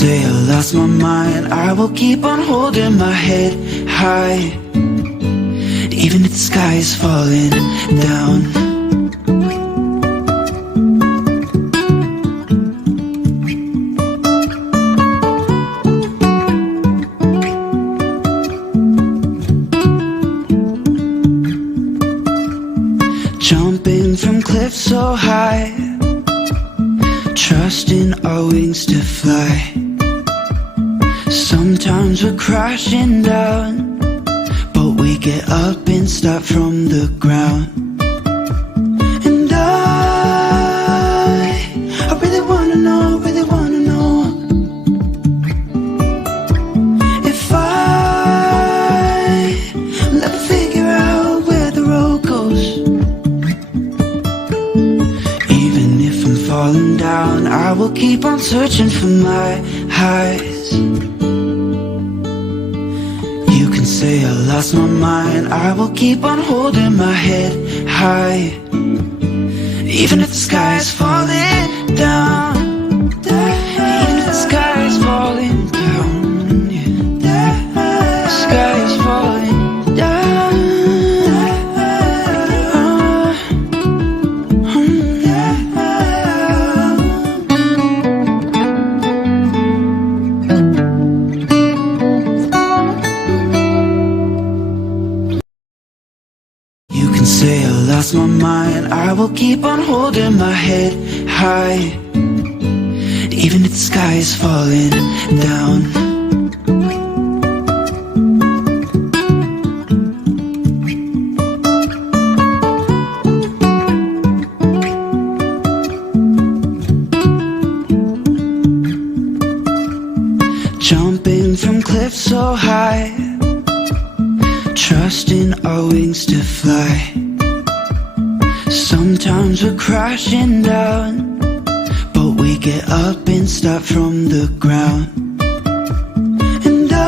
say I lost my mind, I will keep on holding my head high, even if the sky is falling down. Jumping from cliffs so high, trusting our wings to fly. Sometimes we're crashing down, but we get up and start from the ground. And I really wanna know, really wanna know if I'll ever figure out where the road goes. Falling down, I will keep on searching for my highs. You can say I lost my mind, I will keep on holding my head high, even if the sky is falling down. Even if the sky is falling down, yeah. The sky is falling down. Say I lost my mind, I will keep on holding my head high, even if the sky is falling down. Jumping from cliffs so high, trusting our wings to fly. Sometimes we're crashing down, but we get up and start from the ground. And I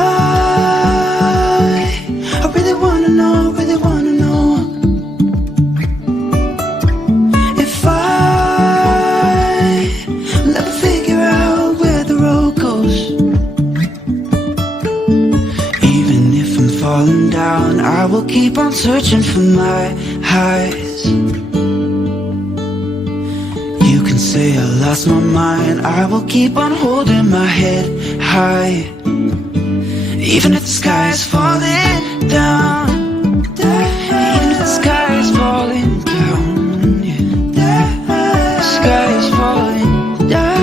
really wanna know, really wanna know if I'll ever figure out where the road goes. Even if I'm falling down, I will keep on searching for my highs. You can say I lost my mind, I will keep on holding my head high, even if the sky is falling down. Even if the sky is falling down, yeah. The sky is falling down.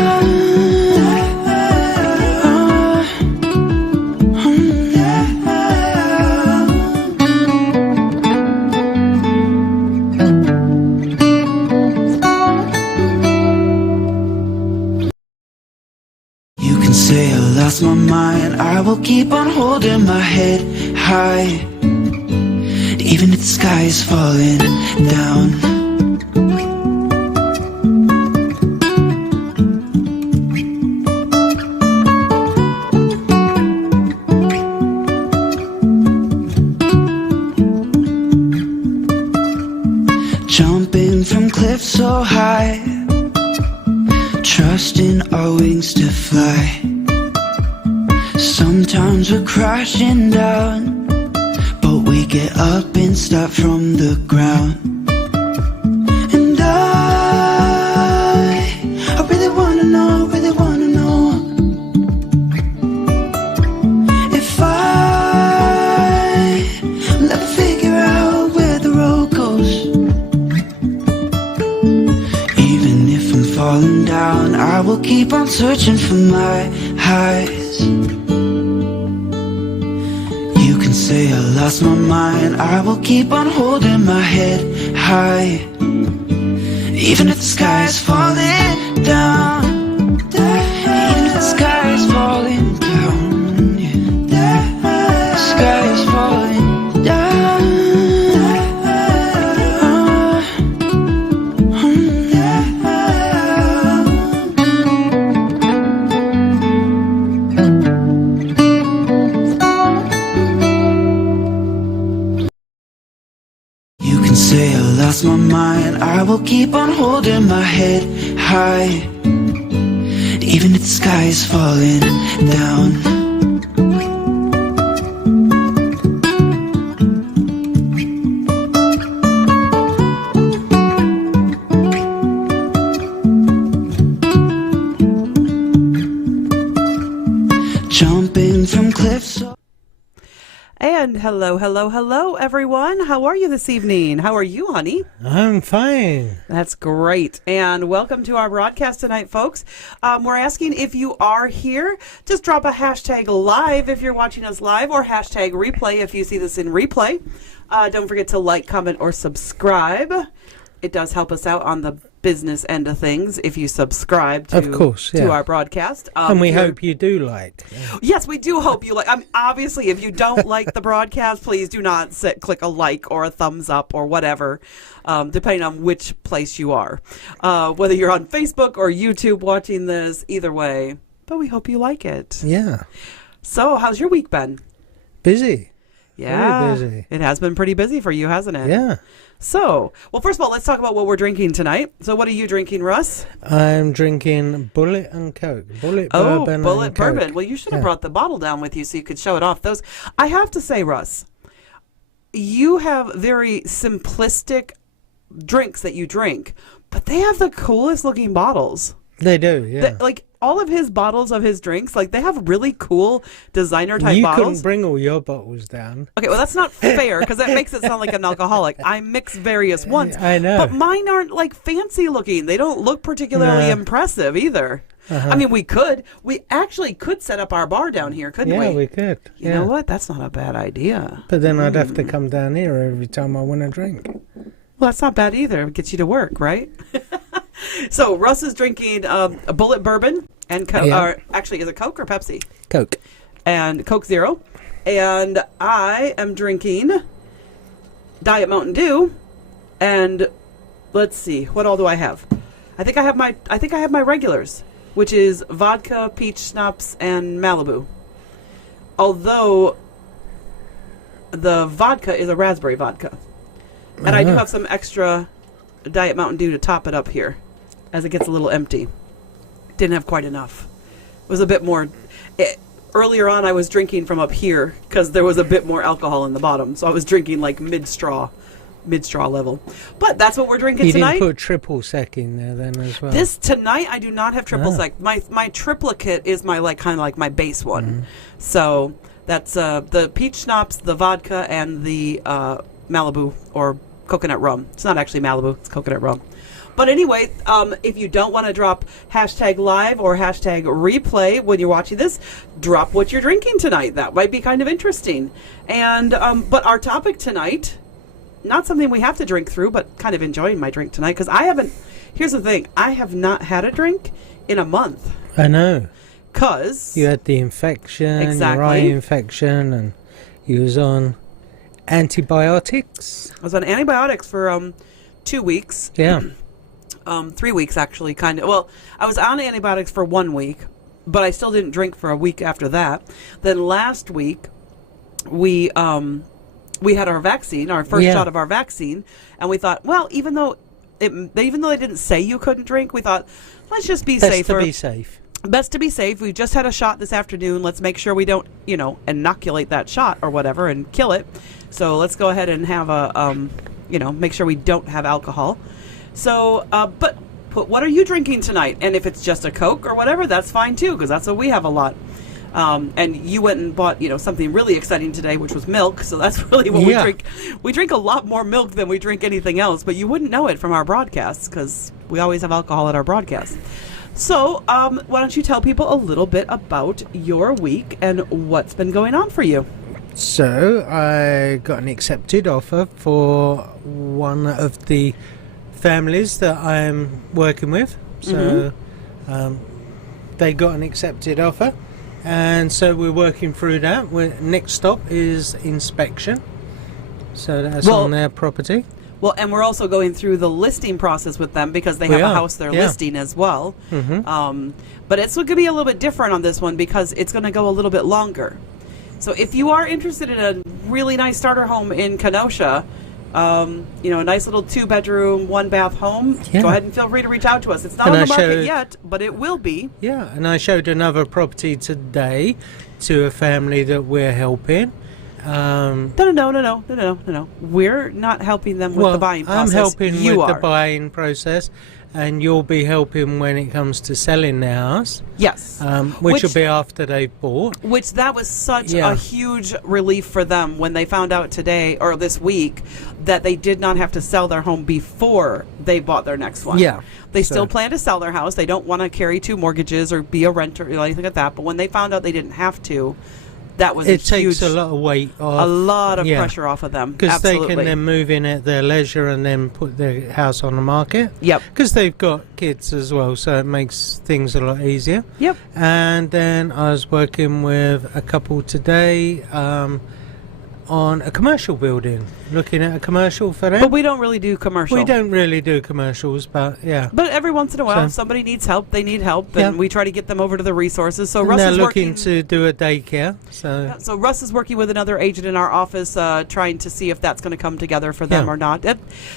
Say I lost my mind, I will keep on holding my head high, even if the sky is falling down. Jumping from cliffs so high, trusting our wings to fly. Sometimes we're crashing down, but we get up and start from the ground. And I really wanna know, really wanna know if I'll ever figure out where the road goes. Even if I'm falling down, I will keep on searching for my highs. You can say I lost my mind, I will keep on holding my head high, even if the sky is falling down. Even if the sky is falling down, yeah. The sky is falling down. Say I lost my mind, I will keep on holding my head high, even if the sky is falling down. Jumping from cliffs. And hello, everyone. How are you this evening? How are you, honey? I'm fine. That's great. And welcome to our broadcast tonight, folks. We're asking if you are here, just drop a hashtag live if you're watching us live, or hashtag replay if you see this in replay. Don't forget to like, comment, or subscribe. It does help us out on the business end of things if you subscribe to, of course, yeah, to our broadcast. And we hope you do like. Yes, we do hope you like. Obviously, if you don't like the broadcast, please do not click a like or a thumbs up or whatever, depending on which place you are. Whether you're on Facebook or YouTube watching this, either way. But we hope you like it. Yeah. So, how's your week been? Busy. Yeah. Very busy. It has been pretty busy for you, hasn't it? Yeah. So, well, first of all, let's talk about what we're drinking tonight. So, what are you drinking, Russ? I'm drinking Bulleit and Coke. Bulleit bourbon. Bulleit and bourbon. Coke. Well, you should have brought the bottle down with you so you could show it off. Those, I have to say, Russ, you have very simplistic drinks that you drink, but they have the coolest looking bottles. They do, yeah. Like all of his bottles of his drinks, like they have really cool designer type you bottles. You couldn't bring all your bottles down. Okay, well that's not fair because that makes it sound like an alcoholic. I mix various ones. I know. But mine aren't like fancy looking. They don't look particularly impressive either. I mean, we actually could set up our bar down here, couldn't we? Yeah, we could. You know what? That's not a bad idea. But then I'd have to come down here every time I want to drink. Well, that's not bad either. It gets you to work, right? So Russ is drinking a Bulleit bourbon and Coke. Yeah. Or actually, is it Coke or Pepsi? Coke. And Coke Zero. And I am drinking Diet Mountain Dew. And let's see, what all do I have? I think I have my regulars, which is vodka, peach schnapps, and Malibu. Although the vodka is a raspberry vodka. And I do have some extra Diet Mountain Dew to top it up here as it gets a little empty. Didn't have quite enough. It was a bit more. Earlier on, I was drinking from up here because there was a bit more alcohol in the bottom. So I was drinking like mid-straw level. But that's what we're drinking tonight. You didn't put triple sec in there then as well? Tonight, I do not have triple sec. My triplicate is my kind of like my base one. Mm-hmm. So that's the peach schnapps, the vodka, and the Malibu or coconut rum. It's not actually Malibu, it's coconut rum. But anyway, if you don't want to drop hashtag live or hashtag replay when you're watching this, drop what you're drinking tonight. That might be kind of interesting. And but our topic tonight, not something we have to drink through, but kind of enjoying my drink tonight because here's the thing, I have not had a drink in a month. I know. Because you had the infection, your eye infection, and you was on antibiotics. I was on antibiotics for 2 weeks. Yeah. 3 weeks actually, kind of. Well, I was on antibiotics for 1 week, but I still didn't drink for a week after that. Then last week, we had our vaccine, our first shot of our vaccine, and we thought, well, even though they didn't say you couldn't drink, we thought, let's just be safer. Best to be safe. Best to be safe. We just had a shot this afternoon. Let's make sure we don't, inoculate that shot or whatever and kill it. So let's go ahead and have make sure we don't have alcohol. So, but what are you drinking tonight? And if it's just a Coke or whatever, that's fine too, because that's what we have a lot. And you went and bought, something really exciting today, which was milk. So that's really what we drink. We drink a lot more milk than we drink anything else, but you wouldn't know it from our broadcasts because we always have alcohol at our broadcasts. So, why don't you tell people a little bit about your week and what's been going on for you? So, I got an accepted offer for one of the families that I'm working with. So, they got an accepted offer. And so we're working through that. Next stop is inspection. So that's on their property. Well, and we're also going through the listing process with them because they have a house they're listing as well. Mm-hmm. But it's going to be a little bit different on this one because it's going to go a little bit longer. So if you are interested in a really nice starter home in Kenosha, A nice little 2-bedroom, 1-bath home, Yeah. go ahead and feel free to reach out to us. It's not And on I the market showed- yet, but it will be. Yeah, and I showed another property today to a family that we're helping. No. We're not helping them with the buying process. I'm helping you with are. the buying process, and you'll be helping when it comes to selling the house, Yes. which will be after they've bought. Which that was such Yeah. a huge relief for them when they found out today or this week that they did not have to sell their home before they bought their next one. Yeah. They So- still plan to sell their house. They don't want to carry 2 mortgages or be a renter or anything like that. But when they found out they didn't have to, that was It a huge, takes a lot of weight off. a lot of yeah. pressure off of them. Because they Absolutely. can then move in at their leisure and then put their house on the market. Yep. Because they've got kids as well, so it makes things a lot easier. Yep. And then I was working with a couple today on a commercial building, looking at a commercial for them. But we don't really do commercial. We don't really do commercials, but yeah. But every once in a while, So- if somebody needs help, they need help, Yeah. and we try to get them over to the resources. So And Russ they're is looking working. to do a daycare, so Yeah, so Russ is working with another agent in our office, trying to see if that's going to come together for them Yeah. or not.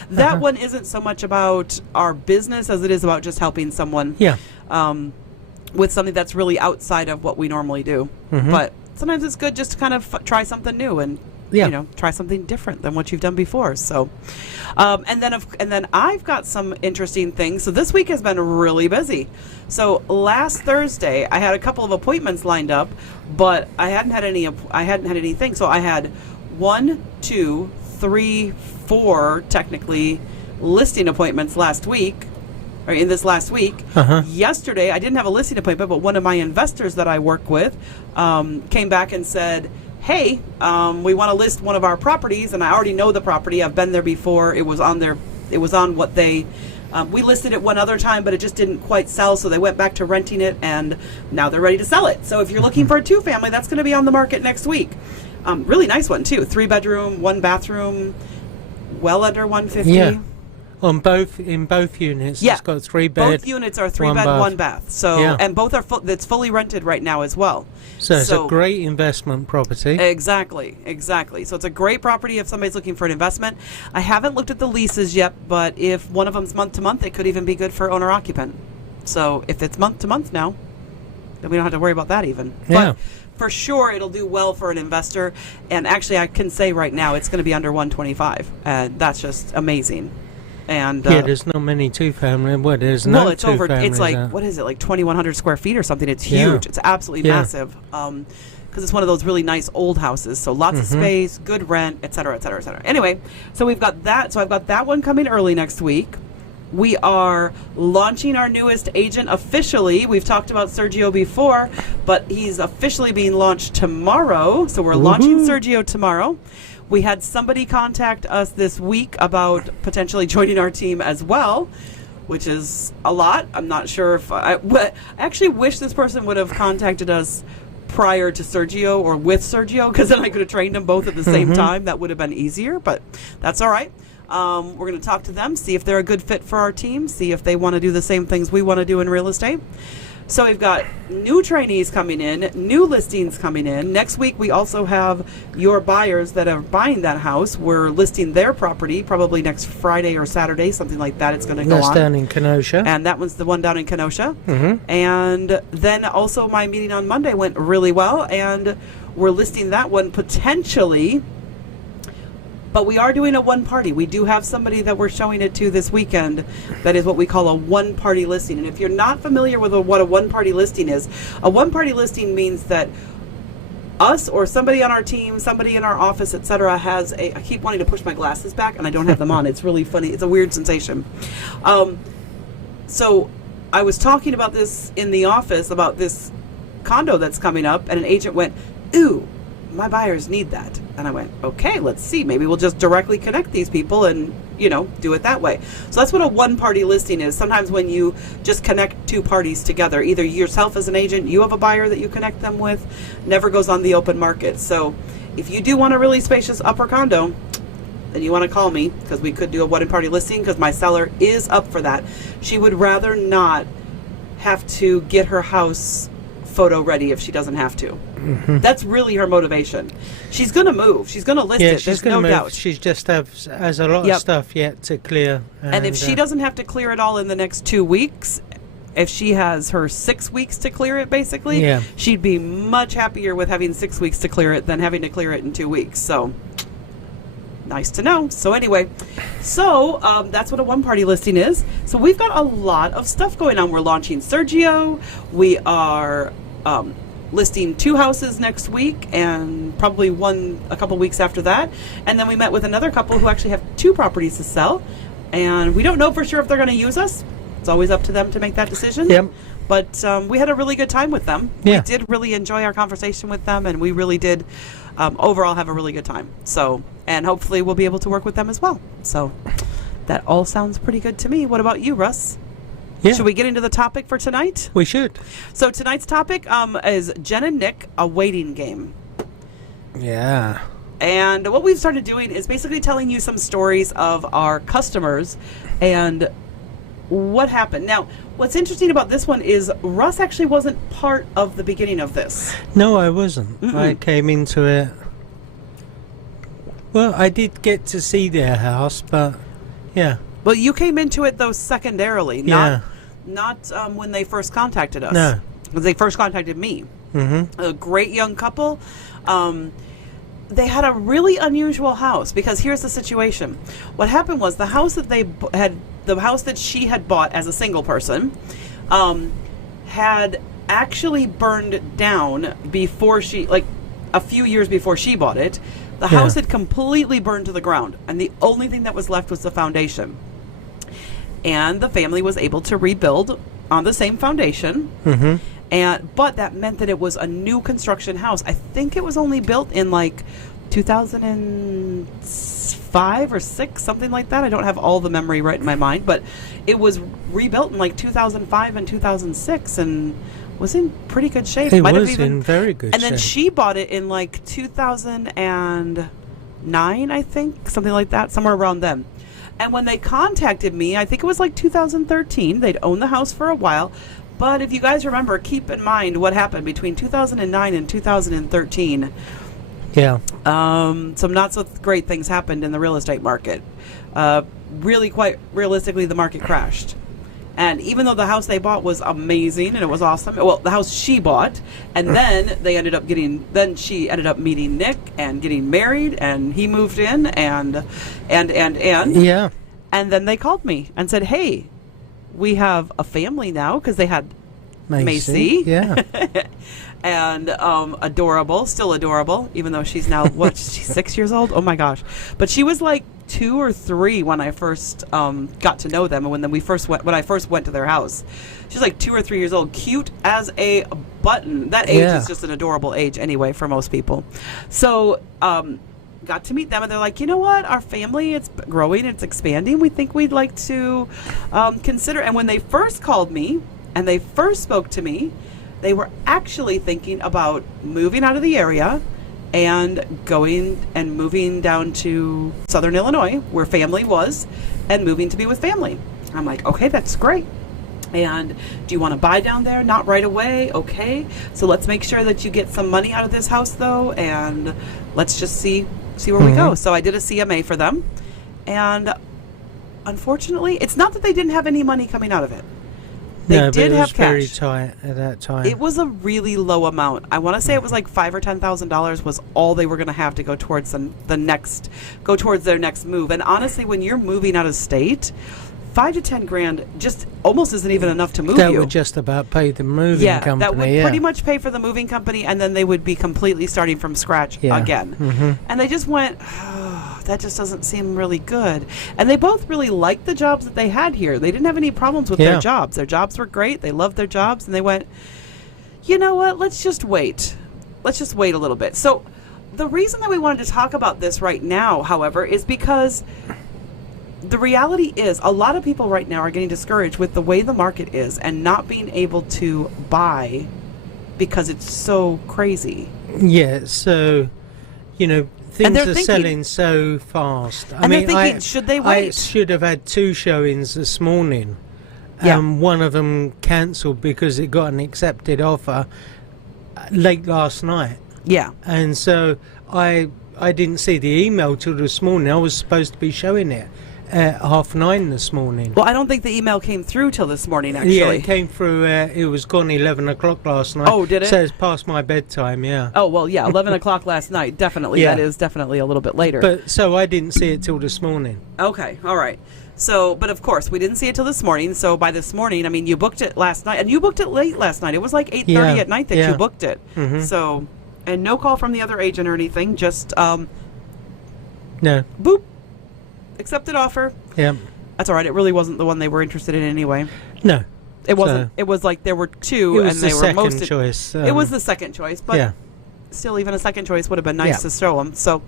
That one isn't so much about our business as it is about just helping someone yeah. with something that's really outside of what we normally do. Mhm. But sometimes it's good just to kind of try something new and Yeah. try something different than what you've done before. So, and then I've got some interesting things. So this week has been really busy. So last Thursday I had a couple of appointments lined up, but I hadn't had anything. So I had 1, 2, 3, 4 technically listing appointments last week. Or in this last week. Uh-huh. Yesterday, I didn't have a listing appointment, but one of my investors that I work with came back and said, hey, we want to list one of our properties, and I already know the property. I've been there before. It was on what they, we listed it one other time, but it just didn't quite sell, so they went back to renting it, and now they're ready to sell it. So if you're looking for a 2-family, that's going to be on the market next week. Really nice one, too. 3-bedroom, 1-bathroom, well under 150. Yeah. In both units, Yeah. it's got 3 bed. Both units are 3 one bed, bath. 1 bath. So, Yeah. and both are it's fully rented right now as well. So it's a great investment property. Exactly. So it's a great property if somebody's looking for an investment. I haven't looked at the leases yet, but if one of them's month to month, it could even be good for owner occupant. So if it's month to month now, then we don't have to worry about that even. Yeah. But for sure, it'll do well for an investor. And actually, I can say right now, it's going to be under 125, and that's just amazing. And Yeah, there's not many 2-family. Well, there's no well, it's over. 2-families It's like out. what is it? Like 2,100 square feet or something. It's Yeah. huge. It's absolutely Yeah. massive. Because it's one of those really nice old houses. So lots of space, good rent, et cetera, et cetera, et cetera. Anyway, so we've got that. So I've got that one coming early next week. We are launching our newest agent officially. We've talked about Sergio before, but he's officially being launched tomorrow. So we're launching Sergio tomorrow. We had somebody contact us this week about potentially joining our team as well, which is a lot. I'm not sure if I actually wish this person would have contacted us prior to Sergio or with Sergio, because then I could have trained them both at the same time. That would have been easier, but that's all right. We're going to talk to them, see if they're a good fit for our team, see if they want to do the same things we want to do in real estate. So we've got new trainees coming in, new listings coming in. Next week, we also have your buyers that are buying that house. We're listing their property probably next Friday or Saturday, something like that. It's going to go That's on. down in Kenosha. And that one's the one down in Kenosha. Mm-hmm. And then also my meeting on Monday went really well, and we're listing that one potentially. But we are doing a one-party. We do have somebody that we're showing it to this weekend that is what we call a one-party listing. And if you're not familiar with what a one-party listing is, a one-party listing means that us or somebody on our team, somebody in our office, etc., has a... I keep wanting to push my glasses back, and I don't have them on. It's really funny. It's a weird sensation. So I was talking about this in the office, about this condo that's coming up, and an agent went, ooh, my buyers need that. And I went, okay, let's see. Maybe we'll just directly connect these people and, do it that way. So that's what a one-party listing is. Sometimes when you just connect 2 parties together, either yourself as an agent, you have a buyer that you connect them with, never goes on the open market. So if you do want a really spacious upper condo, then you want to call me, because we could do a one-party listing, because my seller is up for that. She would rather not have to get her house photo ready if she doesn't have to. That's really her motivation. She's going to move. She's going to list it. she's There's going no to move. doubt. She just has a lot Yep. of stuff yet to clear. And if she doesn't have to clear it all in the next 2 weeks, if she has her 6 weeks to clear it, basically, Yeah. she'd be much happier with having 6 weeks to clear it than having to clear it in 2 weeks. So, nice to know. So anyway, that's what a one-party listing is. So we've got a lot of stuff going on. We're launching Sergio. We are listing 2 houses next week and probably one a couple weeks after that. And then we met with another couple who actually have 2 properties to sell. And we don't know for sure if they're going to use us. It's always up to them to make that decision. Yep. But we had a really good time with them. Yeah. We did really enjoy our conversation with them, and we really did overall have a really good time. So, and hopefully we'll be able to work with them as well. So that all sounds pretty good to me. What about you, Russ? Yeah. Should we get into the topic for tonight? We should. So tonight's topic is Jen and Nick, a waiting game. Yeah. And what we've started doing is basically telling you some stories of our customers and what happened. Now, what's interesting about this one is Russ actually wasn't part of the beginning of this. No, I wasn't. I came into it. Well, I did get to see their house, but yeah. Well, you came into it, though, secondarily, not when they first contacted us. No. When they first contacted me. Mm-hmm. A great young couple. They had a really unusual house because here's the situation. What happened was the house that the house that she had bought as a single person, had actually burned down before a few years before she bought it. The house had completely burned to the ground, and the only thing that was left was the foundation. And the family was able to rebuild on the same foundation. Mm-hmm. But that meant that it was a new construction house. I think it was only built in 2005 or 6, something like that. I don't have all the memory right in my mind, but it was rebuilt in 2005 and 2006 and was in pretty good shape. It Might have was in very good And shape. then she bought it in 2009, I think, something like that, somewhere around then. And when they contacted me, I think it was 2013, they'd owned the house for a while. But if you guys remember, keep in mind what happened between 2009 and 2013. Yeah. Some not so great things happened in the real estate market. Really, quite realistically, the market crashed. And even though the house they bought was amazing and it was awesome, well, the house she bought, and then she ended up meeting Nick and getting married, and he moved in, and Yeah. and then they called me and said, "Hey, we have a family now," because they had Macy. Yeah. and still adorable, even though she's now she's 6 years old. Oh my gosh! But she was 2 or 3 when I first got to know them, and when I first went to their house. She's 2 or 3 years old, cute as a button. That age is just an adorable age anyway for most people. So got to meet them, and they're like, you know what, our family, it's growing, it's expanding, we think we'd like to consider. And when they first called me and they first spoke to me, they were actually thinking about moving out of the area and going and moving down to Southern Illinois, where family was, and moving to be with family. I'm like, okay, that's great. And do you want to buy down there? Not right away. Okay. So let's make sure that you get some money out of this house, though, and let's just see where we go. So I did a CMA for them, and unfortunately, it's not that they didn't have any money coming out of it. They No, but did it have was very cash. tight at that time. It was a really low amount. I want to say it was $5,000 or $10,000 was all they were going to have to go towards their next move. And honestly, when you're moving out of state, $5 to $10,000 just almost isn't even enough to move that you. would just about pay the moving company. That would pretty much pay for the moving company, and then they would be completely starting from scratch again. Mm-hmm. And they just went, oh, that just doesn't seem really good. And they both really liked the jobs that they had here. They didn't have any problems with their jobs. Their jobs were great. They loved their jobs, and they went, you know what, let's just wait. Let's just wait a little bit. So the reason that we wanted to talk about this right now, however, is because the reality is a lot of people right now are getting discouraged with the way the market is and not being able to buy because it's so crazy. Yeah, so, things they're are thinking- selling so fast. And they're thinking, should they I wait? should have had 2 showings this morning. Yeah. One of them cancelled because it got an accepted offer. late last night, Yeah. and so I didn't see the email till this morning. I was supposed to be showing it at 9:30 this morning. Well, I don't think the email came through till this morning, actually. Yeah, it came through. It was gone 11 o'clock last night. Oh, did it? So it's past my bedtime. Yeah. Oh, well, yeah, 11 o'clock last night. Definitely. Yeah. That is definitely a little bit later. But so I didn't see it till this morning. Okay, all right. So, but of course, we didn't see it till this morning. So by this morning, I mean, you booked it last night, and you booked it late last night. It was like 8:30 Yeah, at night that yeah. you booked it. Mhm. So, and no call from the other agent or anything. Just No. boop, accepted offer. Yeah. That's all right. It really wasn't the one they were interested in anyway. No. It wasn't. So- It was like there were two, It was and the they were second most. choice. It was the second choice, but yeah. still, even a second choice would have been nice Yeah. to show them. So,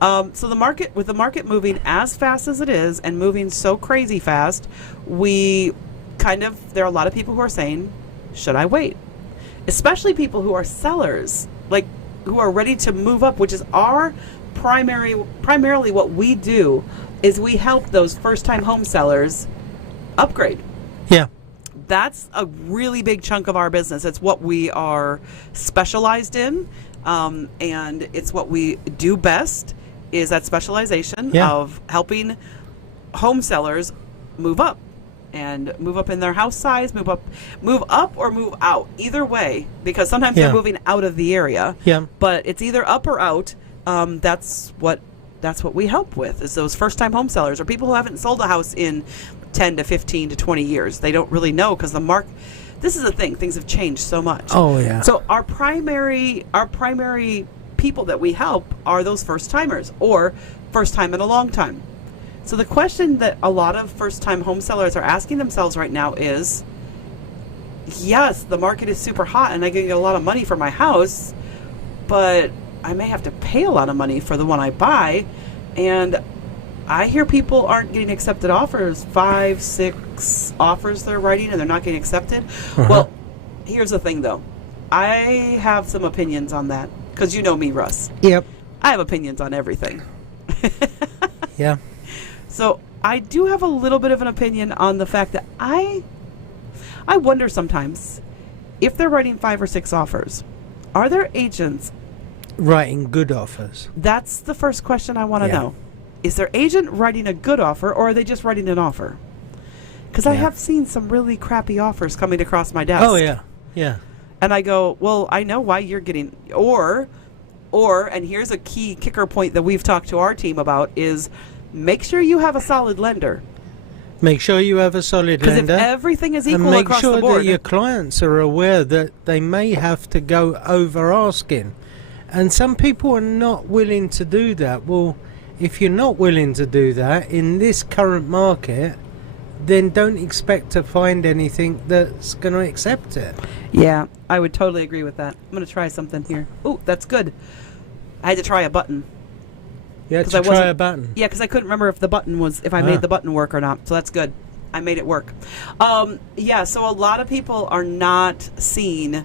so the market, with the market moving as fast as it is and moving so crazy fast, there are a lot of people who are saying, should I wait? Especially people who are sellers, like who are ready to move up, which is our primarily what we do is we help those first-time home sellers upgrade. Yeah. That's a really big chunk of our business. It's what we are specialized in, and it's what we do best, is that specialization Yeah. of helping home sellers move up and move up in their house size, move up or move out, either way, because sometimes Yeah. they're moving out of the area, Yeah. but it's either up or out. That's what we help with, is those first-time home sellers or people who haven't sold a house in 10 to 15 to 20 years. They don't really know because this is the thing, things have changed so much. Oh yeah. So our primary people that we help are those first-timers or first time in a long time. So the question that a lot of first-time home sellers are asking themselves right now is, yes, the market is super hot and I can get a lot of money for my house, but I may have to pay a lot of money for the one I buy, and I hear people aren't getting accepted offers, 5, 6 offers they're writing and they're not getting accepted. Well, here's the thing though. I have some opinions on that, because you know me, Russ. Yep. I have opinions on everything. Yeah. So I do have a little bit of an opinion on the fact that I wonder sometimes if they're writing 5 or 6 offers, are there agents? Writing good offers. That's the first question I want to Yeah. know. Is their agent writing a good offer, or are they just writing an offer? Because I Yeah. have seen some really crappy offers coming across my desk. Oh yeah. Yeah. And I go, well, I know why you're getting, or, and here's a key kicker point that we've talked to our team about, is make sure you have a solid lender. Make sure you have a solid Because if lender. everything is And equal make across sure the board, that your clients are aware that they may have to go over asking. And some people are not willing to do that. Well, if you're not willing to do that in this current market, then don't expect to find anything that's going to accept it. yeah, I would totally agree with that. I'm going to try something here. Oh, that's good. I had to try a button. You had 'Cause to I try wasn't- a button. Yeah, because I couldn't remember if I Ah. made the button work or not. So that's good. I made it work. Yeah, so a lot of people are not seeing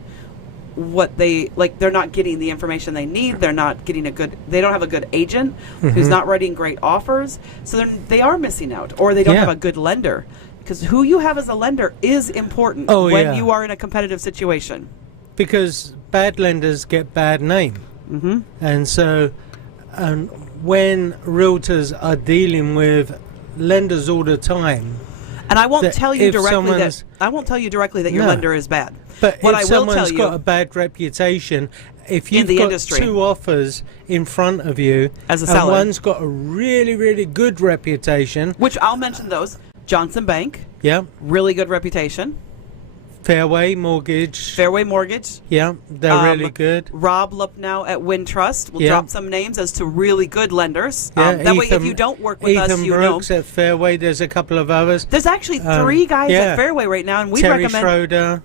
what they're not getting the information they need. They're not getting they don't have a good agent who's not writing great offers. So they are missing out, or they don't Yeah. have a good lender. Because who you have as a lender is important Oh, when yeah. you are in a competitive situation. Because bad lenders get bad name. Mm-hmm. And so when realtors are dealing with lenders all the time, And I won't that tell you if directly that someone's- your No. lender is bad. but What if I will someone's tell you, got a bad reputation, if you've the got industry. 2 offers in front of you, As a and seller. one's got a really, really good reputation, which I'll mention those. Johnson Bank, yeah, really good reputation. Fairway Mortgage, Fairway Mortgage. yeah, they're really good. Rob Lupnow at Wintrust. We'll Yeah. drop some names as to really good lenders. Yeah, That way, if Ethan- you don't work with us, Ethan you know. Brooks at Fairway, there's a couple of others. There's actually 3 guys yeah. at Fairway right now, and we Terry recommend Schroeder.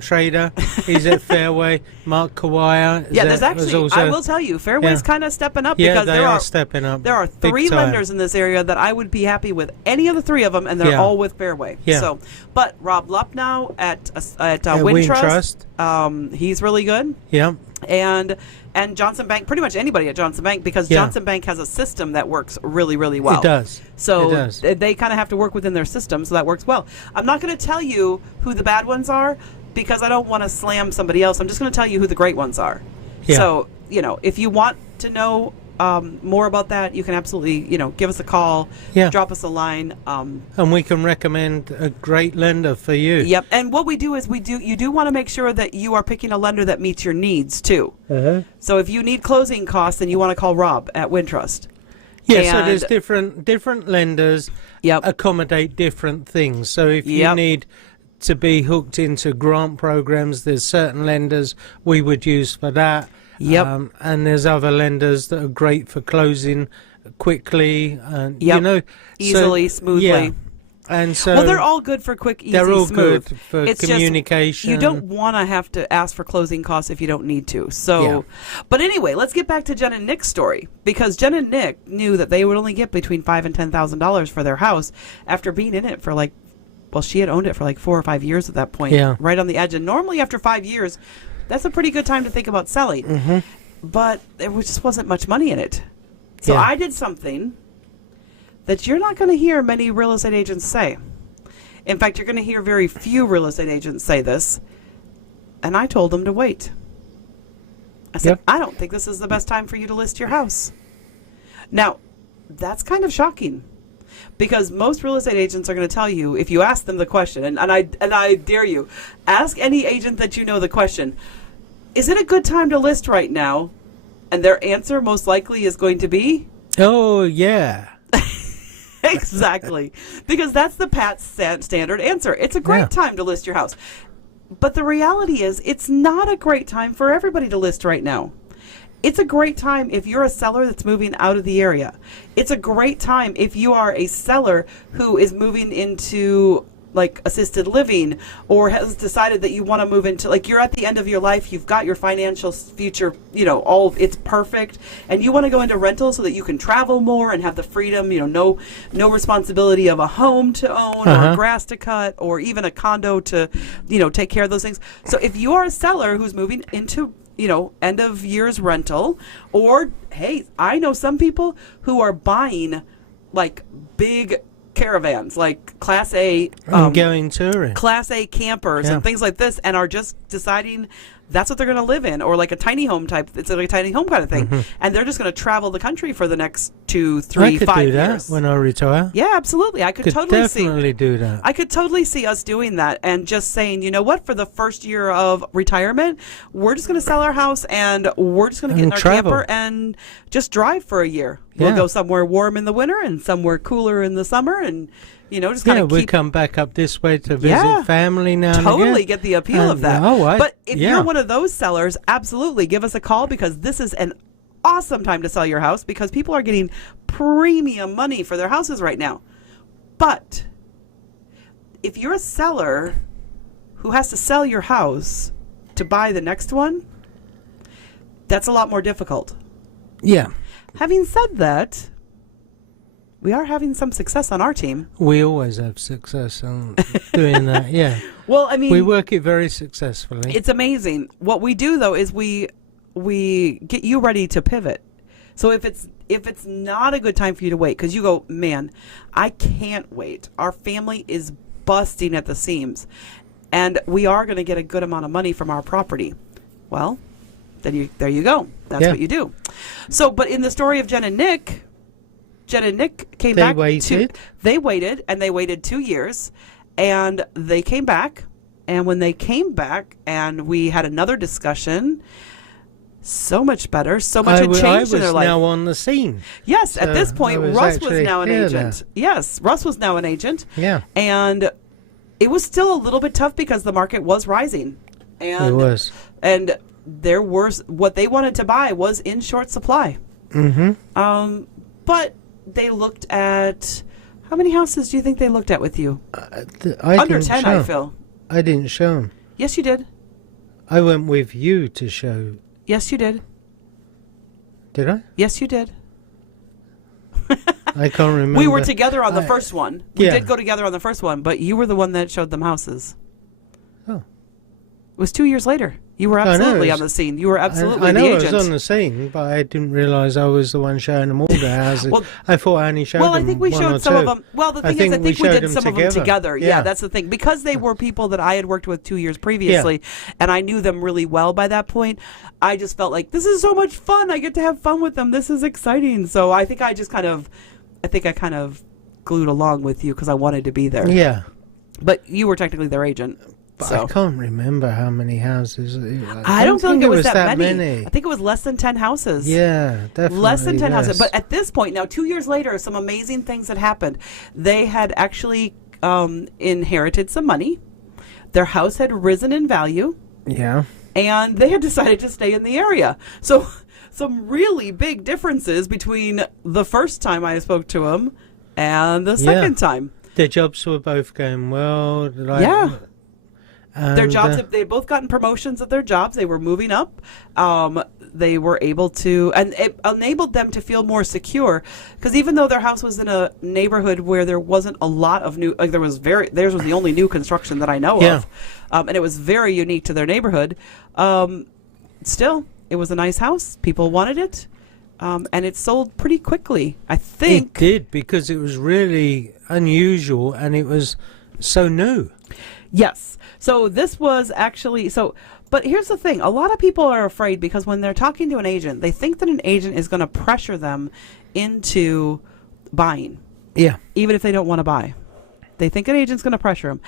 Schrader. He's at Fairway. Mark Kawaya. Yeah, there's actually. also, I will tell you, Fairway's Yeah. kind of stepping up Yeah, because they are stepping up. there are big 3 time. lenders in this area that I would be happy with. Any of the 3 of them, and they're Yeah. all with Fairway. Yeah. So, but Rob Lupnow at At Wintrust, Wintrust. he's really good. Yeah, and Johnson Bank, pretty much anybody at Johnson Bank, because Yeah. Johnson Bank has a system that works really, really well. it does. So It does. they kind of have to work within their system, so that works well. I'm not going to tell you who the bad ones are because I don't want to slam somebody else. I'm just going to tell you who the great ones are. Yeah. So, if you want to know more about that, you can absolutely, give us a call, Yeah. drop us a line. And we can recommend a great lender for you. Yep. And what we do is you do want to make sure that you are picking a lender that meets your needs too. Uh-huh. So if you need closing costs, then you want to call Rob at Wintrust. Yeah, so And- there's different lenders Yep. accommodate different things. So if you Yep. need to be hooked into grant programs, there's certain lenders we would use for that. Yep. And there's other lenders that are great for closing quickly and Yep. Easily, smoothly. Yeah. And so Well, they're all good for quick, easy, they're all smooth. good for It's communication. Just, you don't want to have to ask for closing costs if you don't need to. So, Yeah. But anyway, let's get back to Jen and Nick's story, because Jen and Nick knew that they would only get between $5,000 and $10,000 for their house after being in it for she had owned it for like 4 or 5 years at that point, Yeah. right on the edge. And normally after 5 years, that's a pretty good time to think about selling. Mm-hmm. But there just wasn't much money in it. So Yeah. I did something that you're not going to hear many real estate agents say. In fact, you're going to hear very few real estate agents say this. And I told them to wait. I said, Yep. I don't think this is the best time for you to list your house. Now, that's kind of shocking, because most real estate agents are going to tell you, if you ask them the question, and I dare you, ask any agent that you know the question, is it a good time to list right now? And their answer most likely is going to be, Oh, yeah. exactly. Because that's the Pat standard answer. It's a great Yeah. time to list your house. But the reality is, it's not a great time for everybody to list right now. It's a great time if you're a seller that's moving out of the area. It's a great time if you are a seller who is moving into like assisted living, or has decided that you want to move into, like, you're at the end of your life, you've got your financial future, all it's perfect, and you want to go into rental so that you can travel more and have the freedom, no responsibility of a home to own or grass to cut or even a condo to, take care of those things. So if you are a seller who's moving into end of year's rental, or hey, I know some people who are buying like big caravans, like Class A, Going touring. Class A campers Yeah. and things like this, and are just deciding that's what they're going to live in, or like a tiny home type. It's like a tiny home kind of thing, and they're just going to travel the country for the next 2, 3, I could 5 do that years. when I retire. Yeah, absolutely. I could Definitely do that. I could totally see us doing that and just saying, you know what, for the first year of retirement, we're just going to sell our house and we're just going to get in And our travel. camper and just drive for a year. We'll Yeah. go somewhere warm in the winter and somewhere cooler in the summer, and just kind Yeah, of we keep come back up this way to visit Yeah. family now and totally again. get the appeal of that. But if yeah. you're one of those sellers, absolutely give us a call, because this is an awesome time to sell your house, because people are getting premium money for their houses right now. But if you're a seller who has to sell your house to buy the next one, that's a lot more difficult. Yeah, Having said that, we are having some success on our team. we always have success on doing that. Yeah, Well, I mean, we work it very successfully. it's amazing. What we do though is we get you ready to pivot. So if it's not a good time for you to wait, because you go, man, I can't wait. Our family is busting at the seams, and we are going to get a good amount of money from our property. Well, then there you go. That's Yeah. what you do. So, but in the story of Jen and Nick came They back. waited. They waited, and they waited 2 years, and they came back. And when they came back, and we had another discussion, so much better, so much had I changed in was their life. now on the scene. Yes, at this So point, I was Russ was actually now an here agent. Yes, Russ was now an agent. Yeah, And it was still a little bit tough because the market was rising. And it was. And there were, what they wanted to buy was in short supply. Mm-hmm. But they looked at, how many houses do you think they looked at with you? I Under didn't 10, show I 'em. feel. I didn't show them. Yes, you did. I went with you to show. Yes, you did. Did I? Yes, you did. I can't remember. We were together on the I- first one. We yeah. did go together on the first one, but you were the one that showed them houses. Oh. It was 2 years later. You were I know, absolutely it on was- the scene. You were absolutely I know the I agent. was on the scene, but I didn't realise I was the one showing them all the houses. Well- I thought I only showed Well, them I think we one or showed some of two. them. Well, the I thing is, I think we think we showed did them some of them together. Yeah, Yeah. that's the thing. Because they were people that I had worked with 2 years previously, and I knew them really well by that point, I just felt like, this is so much fun. I get to have fun with them. This is exciting. So I think I kind of glued along with you because I wanted to be there. Yeah. But you were technically their agent. But So. I can't remember how many houses. I don't feel like think it was that many. many. I think it was less than 10 houses. Yeah, definitely. Less than 10 houses. less. But at this point, now 2 years later, some amazing things had happened. They had actually inherited some money. Their house had risen in value. Yeah. And they had decided to stay in the area. So some really big differences between the first time I spoke to them and the second time. Their jobs were both going well. Like, Yeah. Their and, jobs, they had both gotten promotions at their jobs. They were moving up. They were able to, and it enabled them to feel more secure. Because even though their house was in a neighborhood where there wasn't a lot of new, like theirs was the only new construction that I know Yeah. of, and it was very unique to their neighborhood. Still, it was a nice house. People wanted it, and it sold pretty quickly. I think It did, because it was really unusual and it was so new. Yes. So this was actually but here's the thing. A lot of people are afraid because when they're talking to an agent, they think that an agent is going to pressure them into buying, Yeah. even if they don't want to buy. They think an agent's going to pressure them.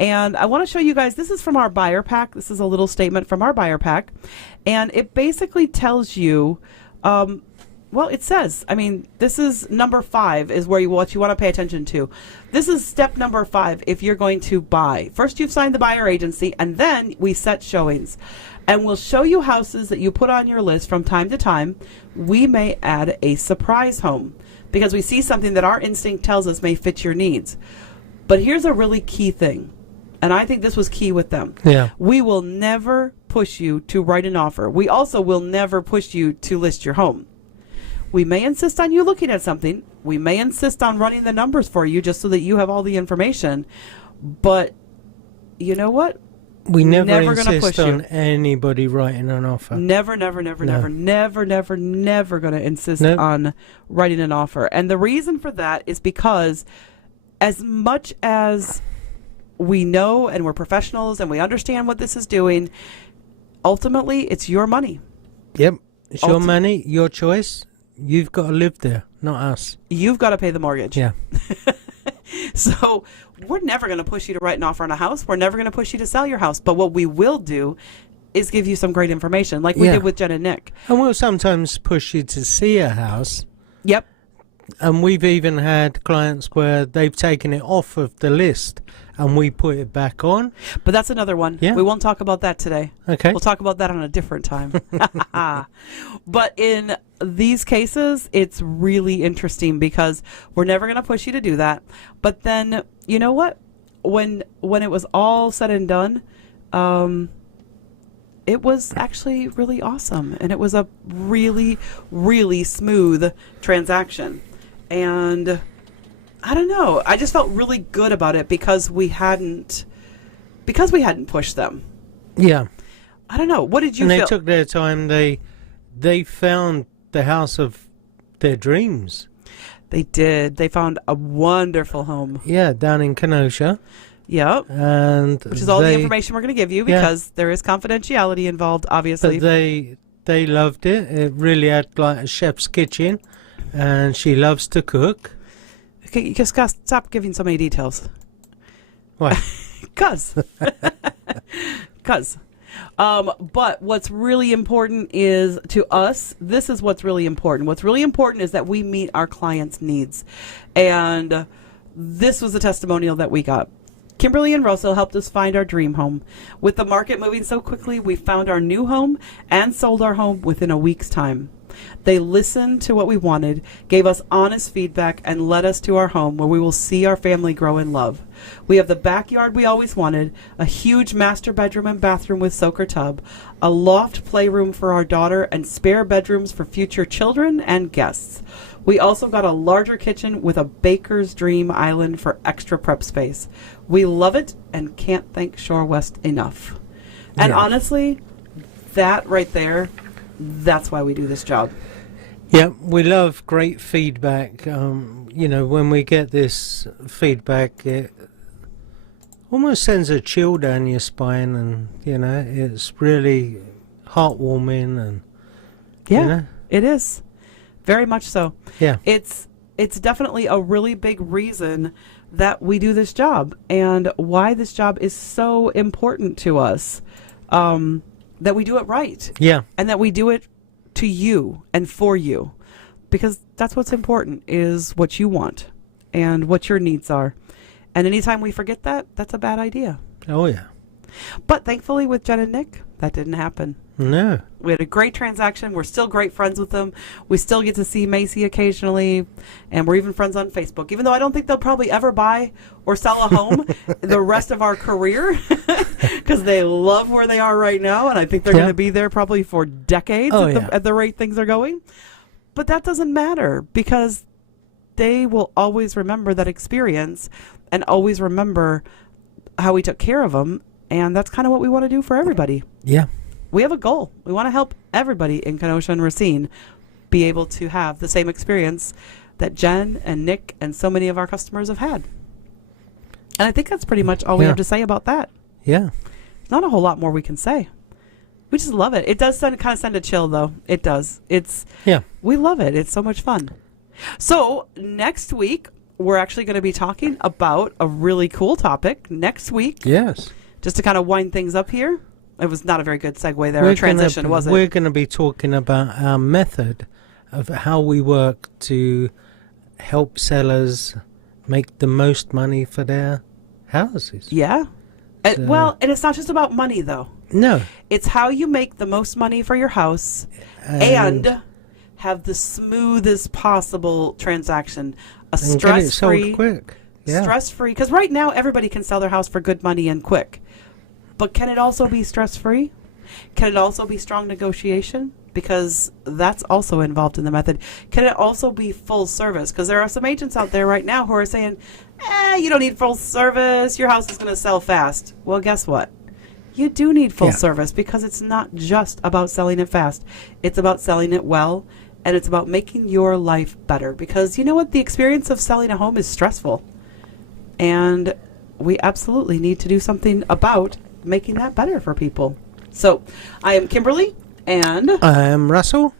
And I want to show you guys, this is from our buyer pack. This is a little statement from our buyer pack. And it basically tells you, well, it says, I mean, this is number 5 is where what you want to pay attention to. This is step number 5 if you're going to buy. First, you've signed the buyer agency, and then we set showings. And we'll show you houses that you put on your list from time to time. We may add a surprise home because we see something that our instinct tells us may fit your needs. But here's a really key thing, and I think this was key with them. Yeah. We will never push you to write an offer. We also will never push you to list your home. We may insist on you looking at something. We may insist on running the numbers for you just so that you have all the information. But you know what? We never gonna insist push on you. anybody writing an offer. Never going to insist Nope. on writing an offer. And the reason for that is because as much as we know and we're professionals and we understand what this is doing, ultimately it's your money. Yep. It's your Ulti- money, your choice. You've got to live there, not us. You've got to pay the mortgage. Yeah. So we're never going to push you to write an offer on a house. We're never going to push you to sell your house. But what we will do is give you some great information like we Yeah. did with Jen and Nick. And we'll sometimes push you to see a house. Yep. And we've even had clients where they've taken it off of the list and we put it back on. But that's another one. Yeah. We won't talk about that today. Okay. We'll talk about that on a different time. But in these cases, it's really interesting because we're never going to push you to do that. But then, you know what? When it was all said and done, it was actually really awesome. And it was a really, really smooth transaction. And I don't know. I just felt really good about it because we hadn't pushed them. Yeah. I don't know. What did you And they feel? took their time. They found the house of their dreams. They did. They found a wonderful home. Yeah, down in Kenosha. Yep. And Which is all the information we're going to give you Yeah. because there is confidentiality involved, obviously. But they loved it. It really had like a chef's kitchen, and she loves to cook. Okay, you just got to stop giving so many details. Why? Cuz. But what's really important is to us, this is what's really important. What's really important is that we meet our clients' needs. And this was a testimonial that we got. Kimberly and Russell helped us find our dream home. With the market moving so quickly, we found our new home and sold our home within a week's time. They listened to what we wanted, gave us honest feedback, and led us to our home where we will see our family grow in love. We have the backyard we always wanted, a huge master bedroom and bathroom with soaker tub, a loft playroom for our daughter, and spare bedrooms for future children and guests. We also got a larger kitchen with a baker's dream island for extra prep space. We love it and can't thank Shore West enough. And Yeah. honestly, that right there, that's why we do this job. Yeah, we love great feedback. When we get this feedback, it almost sends a chill down your spine, and it's really heartwarming, and Yeah, it is. Very much so. yeah, It's definitely a really big reason that we do this job and why this job is so important to us. That we do it right. yeah, And that we do it to you and for you, because that's what's important, is what you want and what your needs are. And anytime we forget that, that's a bad idea. oh yeah, But thankfully with Jen and Nick, that didn't happen. no, We had a great transaction. We're still great friends with them. We still get to see Macy occasionally, and we're even friends on Facebook, even though I don't think they'll probably ever buy or sell a home the rest of our career, because they love where they are right now, and I think they're Yeah. going to be there probably for decades Oh, at, yeah. at the rate things are going. But that doesn't matter, because they will always remember that experience and always remember how we took care of them, and that's kind of what we want to do for everybody. yeah, We have a goal. We want to help everybody in Kenosha and Racine be able to have the same experience that Jen and Nick and so many of our customers have had. And I think that's pretty much all we Yeah. have to say about that. yeah, Not a whole lot more we can say. We just love it. It does kind of send a chill, though. It does. yeah. We love it. It's so much fun. So next week, we're actually going to be talking about a really cool topic next week, Yes. just to kind of wind things up here. It was not a very good segue there, or transition, was it? We're going to be talking about our method of how we work to help sellers make the most money for their houses. Yeah. And, So- well, and it's not just about money, though. No. It's how you make the most money for your house and have the smoothest possible transaction. A and get it stress-free, sold quick. Yeah. stress-free. Because right now, everybody can sell their house for good money and quick. But can it also be stress-free? Can it also be strong negotiation? Because that's also involved in the method. Can it also be full service? Because there are some agents out there right now who are saying, you don't need full service. Your house is going to sell fast. Well, guess what? You do need full Yeah. service, because it's not just about selling it fast. It's about selling it well, and it's about making your life better. Because you know what? The experience of selling a home is stressful. And we absolutely need to do something about making that better for people. So I am Kimberly, and I'm Russell.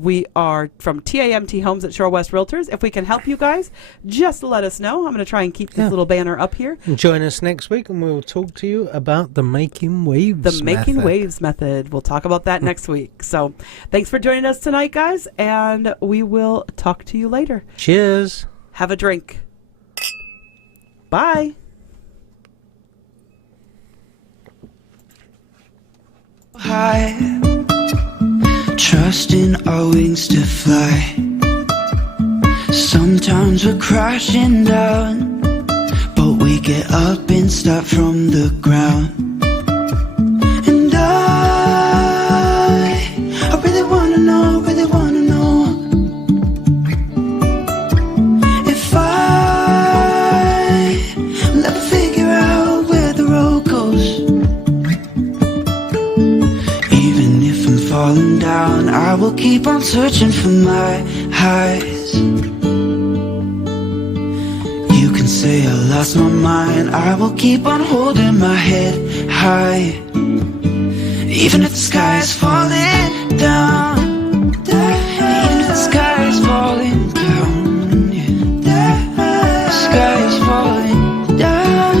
we are from TAMT Homes at Shore West Realtors. If we can help you guys, just let us know. I'm going to try and keep this Yeah. little banner up here. And join us next week and we'll talk to you about the Making Waves The Making method. Waves method. We'll talk about that next week. So thanks for joining us tonight, guys, and we will talk to you later. Cheers. Have a drink. Bye. High, trusting our wings to fly. Sometimes we're crashing down, but we get up and start from the ground. And I really wanna know, if I will ever figure out where the road goes. Even if I'm falling down, I will keep on searching for my highs. You can say I lost my mind, I will keep on holding my head high. Even if the sky is falling down, even if the sky is falling down, yeah. The sky is falling down.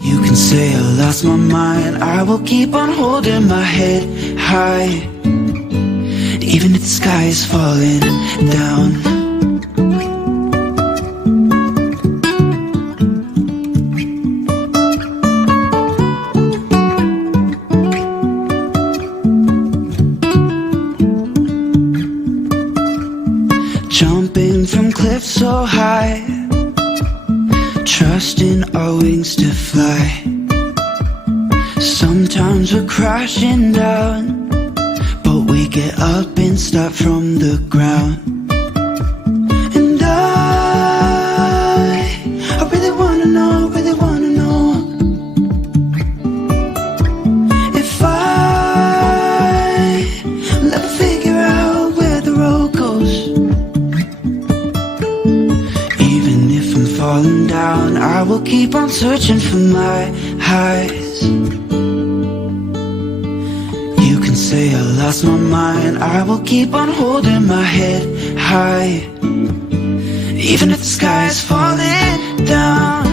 You can say I lost my mind, I will keep on holding my head high. Even if the sky is falling down. Jumping from cliffs so high, trusting our wings to fly. Sometimes we're crashing down, but we get up and start from the ground. And I really wanna know, really wanna know if I'll ever figure out where the road goes. Even if I'm falling down, I will keep on searching for my highs. You can say I lost my mind, I will keep on holding my head high. Even if the sky is falling down,